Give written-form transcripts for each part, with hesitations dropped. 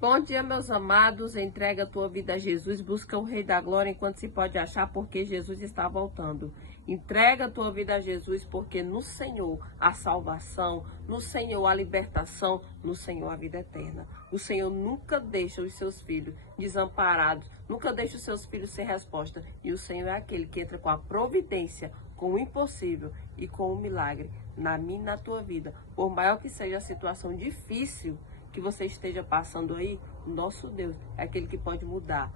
Bom dia, meus amados. Entrega a tua vida a Jesus. Busca o Rei da Glória enquanto se pode achar, porque Jesus está voltando. Entrega a tua vida a Jesus, porque no Senhor a salvação, no Senhor a libertação, no Senhor a vida eterna. O Senhor nunca deixa os seus filhos desamparados, nunca deixa os seus filhos sem resposta. E o Senhor é aquele que entra com a providência, com o impossível e com o milagre na minha e na tua vida. Por maior que seja a situação difícil que você esteja passando aí, o nosso Deus é aquele que pode mudar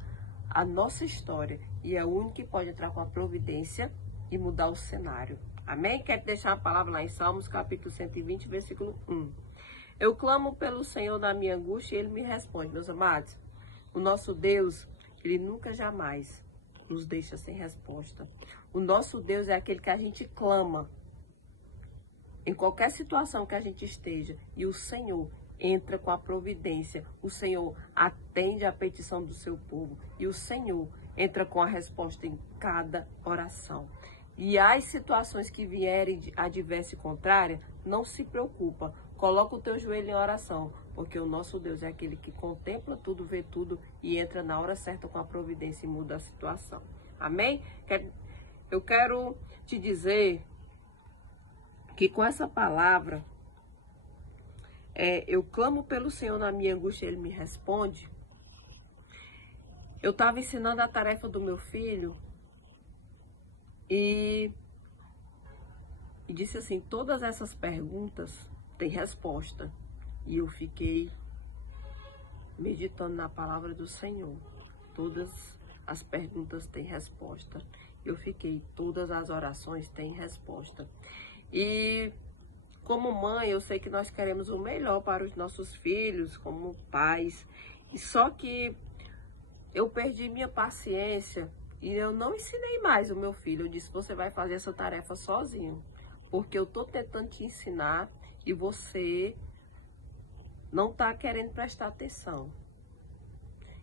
a nossa história e é o único que pode entrar com a providência e mudar o cenário. Amém? Quero deixar a palavra lá em Salmos, capítulo 120, versículo 1. Eu clamo pelo Senhor na minha angústia e Ele me responde. Meus amados, o nosso Deus, Ele nunca jamais nos deixa sem resposta. O nosso Deus é aquele que a gente clama em qualquer situação que a gente esteja, e o Senhor entra com a providência, o Senhor atende a petição do seu povo, e o Senhor entra com a resposta em cada oração. E as situações que vierem adversa e contrária, não se preocupa, coloca o teu joelho em oração, porque o nosso Deus é aquele que contempla tudo, vê tudo e entra na hora certa com a providência e muda a situação. Amém? Eu quero te dizer que com essa palavra, eu clamo pelo Senhor na minha angústia, Ele me responde. Eu estava ensinando a tarefa do meu filho e disse assim, todas essas perguntas têm resposta. E eu fiquei meditando na palavra do Senhor. Todas as perguntas têm resposta. Eu fiquei, todas as orações têm resposta. E como mãe, eu sei que nós queremos o melhor para os nossos filhos, como pais. E só que eu perdi minha paciência e eu não ensinei mais o meu filho. Eu disse, você vai fazer essa tarefa sozinho. Porque eu estou tentando te ensinar e você não está querendo prestar atenção.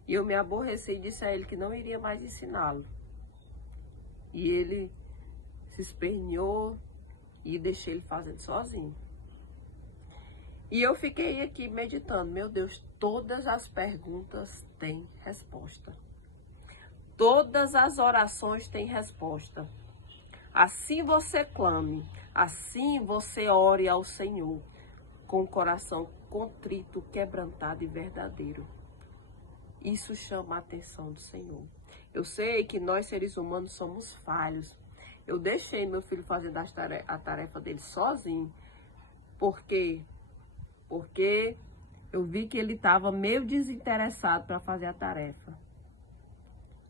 E eu me aborreci e disse a ele que não iria mais ensiná-lo. E ele se esperneou e deixei ele fazendo sozinho. E eu fiquei aqui meditando, meu Deus, todas as perguntas têm resposta. Todas as orações têm resposta. Assim você clame, assim você ore ao Senhor, com o coração contrito, quebrantado e verdadeiro. Isso chama a atenção do Senhor. Eu sei que nós seres humanos somos falhos. Eu deixei meu filho fazer a tarefa dele sozinho. Por quê? Porque eu vi que ele estava meio desinteressado para fazer a tarefa.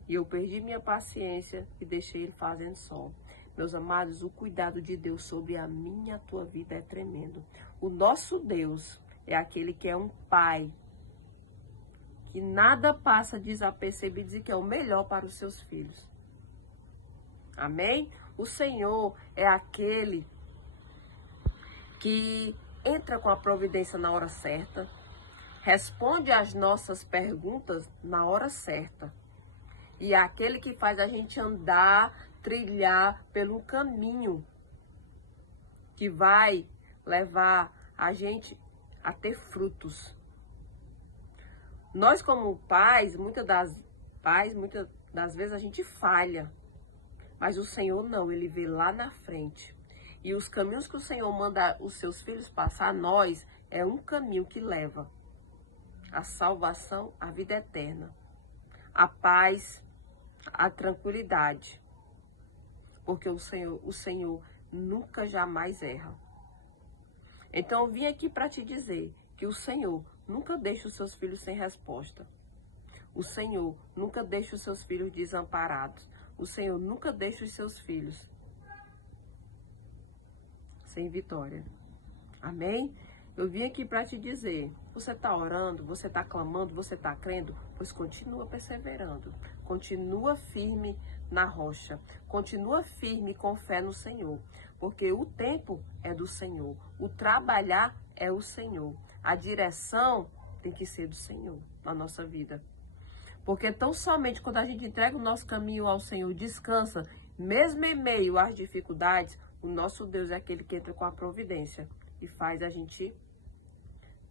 E eu perdi minha paciência e deixei ele fazendo só. Meus amados, o cuidado de Deus sobre a minha e a tua vida é tremendo. O nosso Deus é aquele que é um pai, que nada passa desapercebido e que é o melhor para os seus filhos. Amém? O Senhor é aquele que entra com a providência na hora certa, responde às nossas perguntas na hora certa. E é aquele que faz a gente andar, trilhar pelo caminho que vai levar a gente a ter frutos. Nós como pais, muitas das vezes a gente falha. Mas o Senhor não, Ele vê lá na frente. E os caminhos que o Senhor manda os seus filhos passar a nós, é um caminho que leva a salvação, a vida eterna, a paz, a tranquilidade. Porque o Senhor nunca jamais erra. Então eu vim aqui para te dizer que o Senhor nunca deixa os seus filhos sem resposta. O Senhor nunca deixa os seus filhos desamparados. O Senhor nunca deixa os seus filhos sem vitória. Amém? Eu vim aqui para te dizer, você está orando, você está clamando, você está crendo, pois continua perseverando. Continua firme na rocha. Continua firme com fé no Senhor. Porque o tempo é do Senhor. O trabalhar é o Senhor. A direção tem que ser do Senhor na nossa vida. Porque tão somente quando a gente entrega o nosso caminho ao Senhor, descansa, mesmo em meio às dificuldades, o nosso Deus é aquele que entra com a providência e faz a gente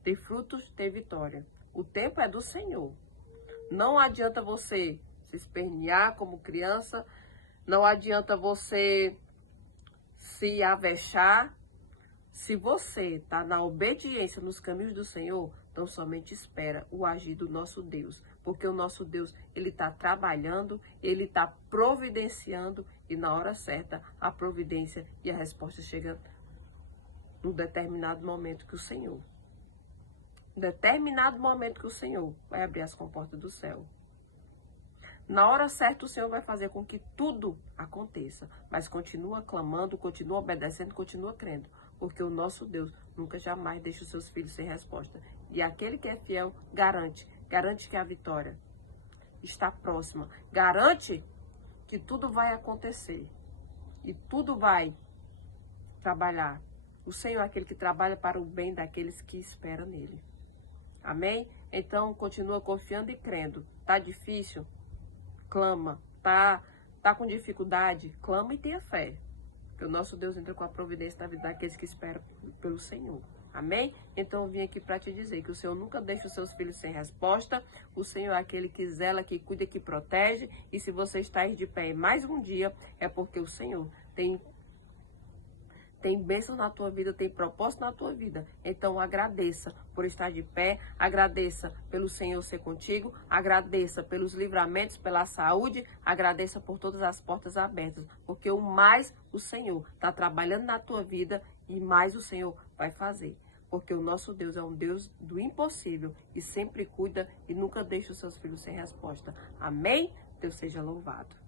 ter frutos, ter vitória. O tempo é do Senhor. Não adianta você se espernear como criança, não adianta você se avexar. Se você está na obediência nos caminhos do Senhor, então somente espera o agir do nosso Deus. Porque o nosso Deus, ele está trabalhando, ele está providenciando e na hora certa a providência e a resposta chega num determinado momento que o Senhor. Determinado momento que o Senhor vai abrir as comportas do céu. Na hora certa, o Senhor vai fazer com que tudo aconteça. Mas continua clamando, continua obedecendo, continua crendo. Porque o nosso Deus nunca jamais deixa os seus filhos sem resposta. E aquele que é fiel, garante que a vitória está próxima. Garante que tudo vai acontecer. E tudo vai trabalhar. O Senhor é aquele que trabalha para o bem daqueles que esperam nele. Amém? Então, continua confiando e crendo. Tá difícil? Clama. Tá com dificuldade? Clama e tenha fé. Porque o nosso Deus entra com a providência na vida daqueles que esperam pelo Senhor. Amém? Então eu vim aqui para te dizer que o Senhor nunca deixa os seus filhos sem resposta. O Senhor é aquele que zela, que cuida, que protege. E se você está aí de pé em mais um dia, é porque o Senhor tem bênção na tua vida, tem propósito na tua vida. Então agradeça por estar de pé, agradeça pelo Senhor ser contigo, agradeça pelos livramentos, pela saúde, agradeça por todas as portas abertas, porque o mais o Senhor está trabalhando na tua vida e mais o Senhor vai fazer. Porque o nosso Deus é um Deus do impossível e sempre cuida e nunca deixa os seus filhos sem resposta. Amém? Deus seja louvado.